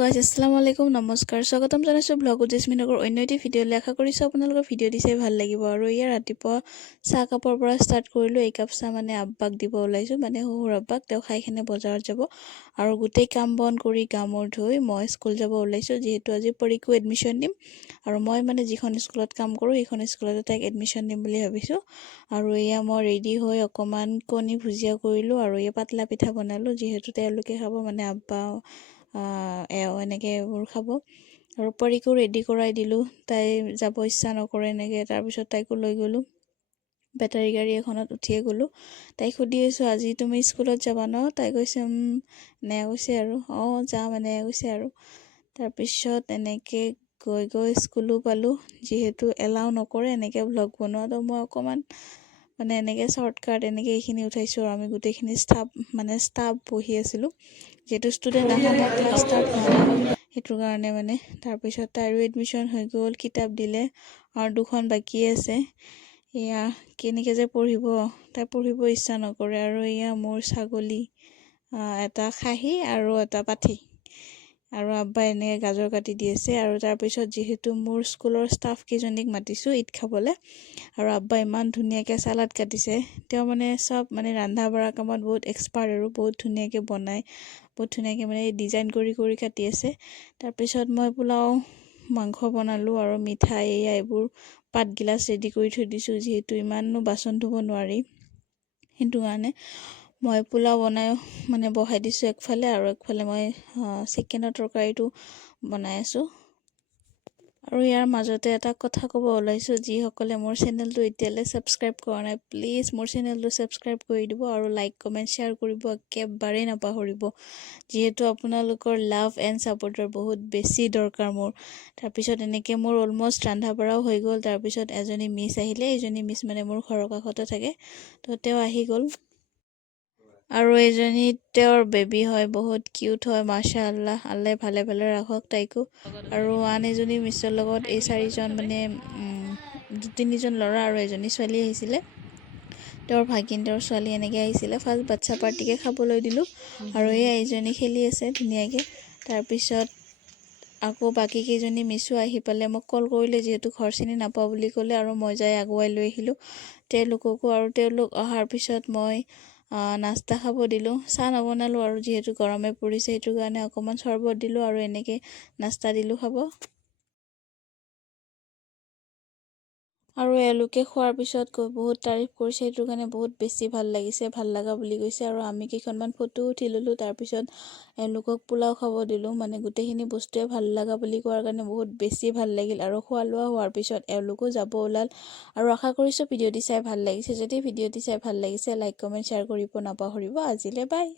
guys আসসালামু আলাইকুম নমস্কাৰ স্বাগতম জনাইছোঁ ব্লগত জেছমিনকৰ অন্য এটি ভিডিঅ'লৈ আশা কৰিছোঁ আপোনালোকৰ ভিডিঅ' দিছে ভাল লাগিব আৰু ইয়াৰ ৰাতিপুৱা চাহ কাপৰ পৰা ষ্টাৰ্ট কৰিলোঁ এই কাপ চাহ মানে আব্বাক দিব ওলাইছোঁ মানে শহুৰ আব্বাক তেওঁ খাই কিনে বজাৰত যাব আৰু গোটেই কাম বন কৰি গা মূৰ ধুই মই স্কুল যাব ওলাইছোঁ যিহেতু আজি পৰীকো এডমিশ্যন দিম আৰু মই মানে যিখন স্কুলত কাম কৰোঁ সেইখন স্কুলতে তাইক এডমিশ্যন দিম বুলি ভাবিছোঁ আৰু এয়া মই ৰেডি হৈ অকণমান কণী ভুজিয়া কৰিলোঁ আৰু এই পাতলা পিঠা বনালোঁ যিহেতু তেওঁলোকে খাব মানে আব্বা এনেকৈ এইবোৰ খাব আৰু পৰীকো ৰেডি কৰাই দিলোঁ তাই যাব ইচ্ছা নকৰে এনেকৈ তাৰপিছত তাইকো লৈ গ'লোঁ বেটাৰী গাড়ী এখনত উঠিয়ে গ'লোঁ তাইক সুধি আছোঁ আজি তুমি স্কুলত যাবা ন তাই কৈছে এনেকৈ কৈছে আৰু যাম এনেকৈ কৈছে আৰু তাৰপিছত এনেকৈ গৈ স্কুলো পালোঁ যিহেতু এলাও নকৰে এনেকৈ ভ্লগ বনোৱাটো মই অকণমান মানে এনেকৈ শ্বৰ্টকাট এনেকৈ এইখিনি উঠাইছোঁ আৰু আমি গোটেইখিনি ষ্টাফ বহি আছিলোঁ যিহেতু ষ্টুডেণ্ট অহা নাই ক্লাছ ষ্টাৰ্ট হোৱা নাই সেইটো কাৰণে মানে তাৰপিছত তাইৰো এডমিশ্যন হৈ গ'ল কিতাপ দিলে আৰু দুখন বাকী আছে এয়া কেনেকৈ যে পঢ়িব তাই পঢ়িব ইচ্ছা নকৰে আৰু এয়া মোৰ ছাগলী এটা খাহী আৰু এটা পাঠি আৰু আব্বাই এনেকৈ গাজৰ কাটি দি আছে আৰু তাৰপিছত যিহেতু মোৰ স্কুলৰ ষ্টাফ কেইজনীক মাতিছোঁ ঈদ খাবলৈ আৰু আব্বাই ইমান ধুনীয়াকৈ চালাড কাটিছে তেওঁ মানে চব মানে ৰন্ধা বঢ়া কামত বহুত এক্সপাৰ্ট আৰু বহুত ধুনীয়াকৈ বনায় বহুত ধুনীয়াকৈ মানে ডিজাইন কৰি কাটি আছে তাৰপিছত মই পোলাও মাংস বনালোঁ আৰু মিঠাই এইবোৰ পাত গিলাচ ৰেডি কৰি থৈ দিছোঁ যিহেতু ইমাননো বাচন ধুব নোৱাৰি সেইটো কাৰণে মই পোলাও বনাই মানে বহাই দিছোঁ একফালে আৰু একফালে মই চিকেনৰ তৰকাৰীটো বনাই আছোঁ আৰু ইয়াৰ মাজতে এটা কথা ক'ব ওলাইছোঁ যিসকলে মোৰ চেনেলটো এতিয়ালৈ ছাবস্ক্ৰাইব কৰা নাই প্লিজ মোৰ চেনেলটো ছাবস্ক্ৰাইব কৰি দিব আৰু লাইক কমেণ্ট শ্বেয়াৰ কৰিব একেবাৰেই নাপাহৰিব যিহেতু আপোনালোকৰ লাভ এণ্ড ছাপোৰ্টৰ বহুত বেছি দৰকাৰ মোৰ তাৰপিছত এনেকৈ মোৰ অলমষ্ট ৰন্ধা বঢ়াও হৈ গ'ল তাৰপিছত এজনী মিছ আহিলে এইজনী মিছ মানে মোৰ ঘৰৰ কাষতে থাকে তো তেওঁ আহি গ'ল আৰু এইজনী তেওঁৰ বেবী হয় বহুত কিউট হয় মাশাআল্লাহ আল্লাহ ভালে ৰাখক তাইকো আৰু আন এজনী মিছৰ লগত এই চাৰিজন মানে তিনিজন ল'ৰা আৰু এজনী ছোৱালী আহিছিলে তেওঁৰ ভাগিন তেওঁৰ ছোৱালী এনেকৈ আহিছিলে ফাৰ্ষ্ট বাচ্ছা পাৰ্টিকে খাবলৈ দিলোঁ আৰু এইজনী খেলি আছে ধুনীয়াকৈ তাৰপিছত আকৌ বাকী কেইজনী মিছো আহি পালে মোক কল কৰিলে যিহেতু ঘৰ চিনি নাপাওঁ বুলি ক'লে আৰু মই যাই আগুৱাই লৈ আহিলোঁ তেওঁলোককো আৰু তেওঁলোক অহাৰ পিছত মই নাস্তা খাব দিলোঁ চাহ নবনালোঁ আৰু যিহেতু গৰমে পৰিছে সেইটো কাৰণে অকণমান চৰ্বত দিলোঁ আৰু এনেকৈ নাস্তা দিলোঁ খাব আৰু এওঁলোকে খোৱাৰ পিছত বহুত তাৰিফ কৰিছে সেইটো কাৰণে বহুত বেছি ভাল লাগিছে ভাল লগা বুলি কৈছে আৰু আমি কেইখনমান ফটো উঠি ল'লোঁ তাৰপিছত এওঁলোকক পোলাও খাব দিলোঁ মানে গোটেইখিনি বস্তুৱে ভাল লগা বুলি কোৱাৰ কাৰণে বহুত বেছি ভাল লাগিল আৰু খোৱা লোৱা হোৱাৰ পিছত এওঁলোকো যাব ওলাল আৰু আশা কৰিছোঁ ভিডিঅ'টি চাই ভাল লাগিছে যদি ভিডিঅ'টি চাই ভাল লাগিছে লাইক কমেণ্ট শ্বেয়াৰ কৰিব নাপাহৰিব আজিলৈ বাই